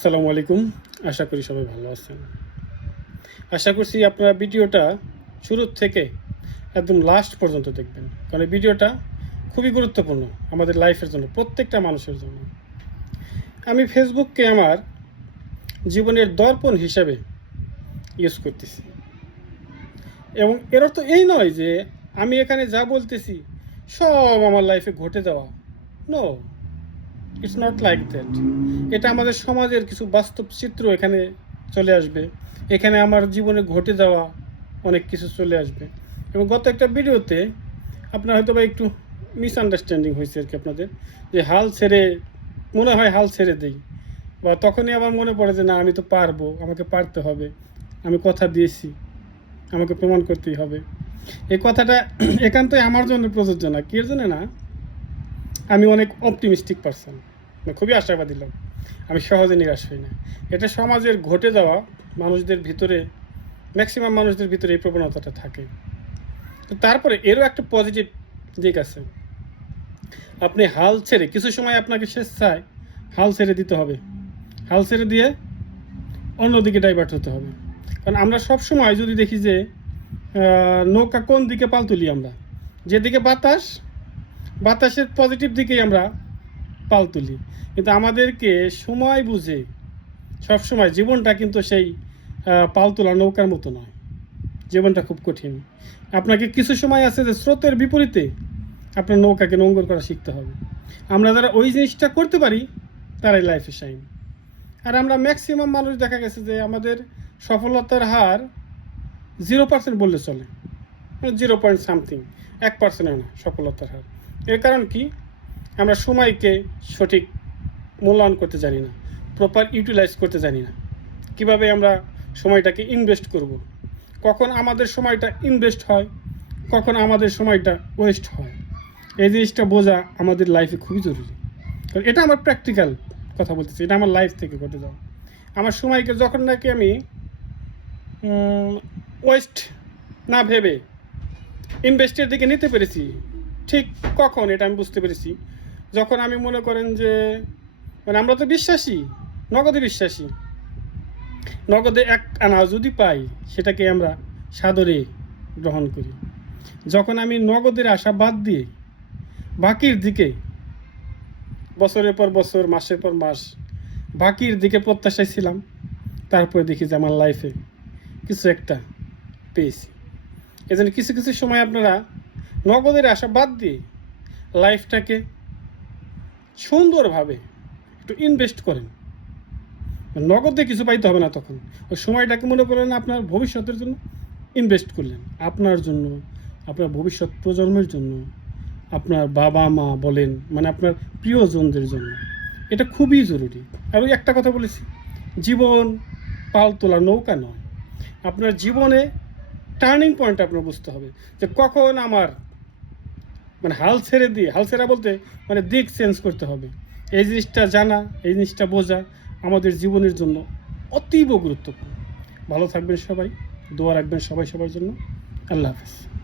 আসসালামু আলাইকুম। আশা করি সবাই ভালো আছেন। আশা করছি আপনারা ভিডিওটা শুরুর থেকে একদম লাস্ট পর্যন্ত দেখবেন। কারণ ভিডিওটা খুবই গুরুত্বপূর্ণ আমাদের লাইফের জন্য, প্রত্যেকটা মানুষের জন্য। আমি ফেসবুককে আমার জীবনের দর্পণ হিসাবে ইউজ করতেছি। এবং এর অর্থ এই নয় যে আমি এখানে যা বলতেছি সব আমার লাইফে ঘটে যাওয়া। No it's not like that এটা আমাদের সমাজের কিছু বাস্তব চিত্র এখানে চলে আসবে। এখানে আমার জীবনে ঘটে যাওয়া অনেক কিছু চলে আসবে। এবং গত একটা ভিডিওতে আপনার হয়তো বা একটু মিসআন্ডারস্ট্যান্ডিং হয়েছে আর কি আপনাদের, যে হাল ছেড়ে, মনে হয় হাল ছেড়ে দেই। বা তখনই আমার মনে পড়ে যে না, আমি তো পারব, আমাকে পারতে হবে, আমি কথা দিয়েছি, আমাকে প্রমাণ করতেই হবে। এই কথাটা একান্তই আমার জন্য প্রযোজ্য না। কি জন্য না? আমি অনেক অপটিমিস্টিক পারসন খুবই আশাবাদী লোক আমি সহজে নিরাশ হই না। এটা সমাজের ঘটে যাওয়া মানুষদের ভিতরে ম্যাক্সিমাম মানুষদের ভিতরে এই প্রবণতাটা থাকে। তো তারপরে এরও একটা পজিটিভ দিক আছে। আপনি হাল ছেড়ে, কিছু সময় আপনাকে স্বেচ্ছায় হাল ছেড়ে দিতে হবে। হাল ছেড়ে দিয়ে অন্যদিকে ডাইভার্ট হতে হবে। কারণ আমরা সব সময় যদি দেখি যে নৌকা কোন দিকে পাল তুলি আমরা? যেদিকে বাতাস, বাতাসের পজিটিভ দিকেই আমরা পাল তুলি। কিন্তু আমাদেরকে সময় বুঝে সব সময় জীবনটা কিন্তু সেই আহ, পাল তোলা নৌকার মতো নয়। জীবনটা খুব কঠিন। আপনাকে কিছু সময় আছে যে স্রোতের বিপরীতে আপনার নৌকাকে নোঙ্গর করা শিখতে হবে। আমরা যারা ওই জিনিসটা করতে পারি তারাই লাইফে শাইন আর আমরা ম্যাক্সিমাম মানুষ দেখা গেছে যে আমাদের সফলতার হার জিরো পার্সেন্ট বললে চলে। জিরো পয়েন্ট সামথিং এক পার্সেন্টও না সফলতার হার। এর কারণ কি? আমরা সময়কে সঠিক মূল্যায়ন করতে জানি না প্রপার ইউটিলাইজ করতে জানি না। কীভাবে আমরা সময়টাকে ইনভেস্ট করব। কখন আমাদের সময়টা ইনভেস্ট হয়, কখন আমাদের সময়টা ওয়েস্ট হয়। এই জিনিসটা বোঝা আমাদের লাইফে খুবই জরুরি। কারণ এটা আমার প্র্যাকটিক্যাল কথা বলতেছি, এটা আমার লাইফ থেকে ঘটে যাওয়া। আমার সময়কে যখন নাকি আমি ওয়েস্ট না ভেবে ইনভেস্টের দিকে নিতে পেরেছি, ঠিক কখন এটা আমি বুঝতে পেরেছি। যখন আমি মনে করেন যে মানে আমরা তো বিশ্বাসী, নগদে বিশ্বাসী। নগদে এক আনা যদি পাই, সেটাকে আমরা সাদরে গ্রহণ করি। যখন আমি নগদের আশা বাদ দিয়ে বাকির দিকে বছরের পর বছর, মাসের পর মাস বাকির দিকে প্রত্যাশায় ছিলাম, তারপরে দেখি যে আমার লাইফে কিছু একটা পেয়েছি। এজন্য কিছু কিছু সময় আপনারা নগদের আশা বাদ দিয়ে লাইফটাকে সুন্দরভাবে একটু ইনভেস্ট করেন। নগদে কিছু পাইতে হবে না তখন। ওই সময়টাকে মনে করেন আপনার ভবিষ্যতের জন্য ইনভেস্ট করলেন। আপনার জন্য, আপনার ভবিষ্যৎ প্রজন্মের জন্য, আপনার বাবা মা বলেন মানে আপনার প্রিয়জনদের জন্য। এটা খুবই জরুরি। আর ওই একটা কথা বলেছি, জীবন পাল তোলা নৌকা নয়। আপনার জীবনে টার্নিং পয়েন্ট আপনার বুঝতে হবে। যে কখন আমার মানে হাল ছেড়ে দিয়ে, হাল ছেড়া বলতে মানে দিক চেঞ্জ করতে হবে। এই জিনিসটা জানা, এই জিনিসটা বোঝা আমাদের জীবনের জন্য অতীব গুরুত্বপূর্ণ। ভালো থাকবেন সবাই, দোয়া রাখবেন সবাই সবার জন্য। আল্লাহ হাফেজ।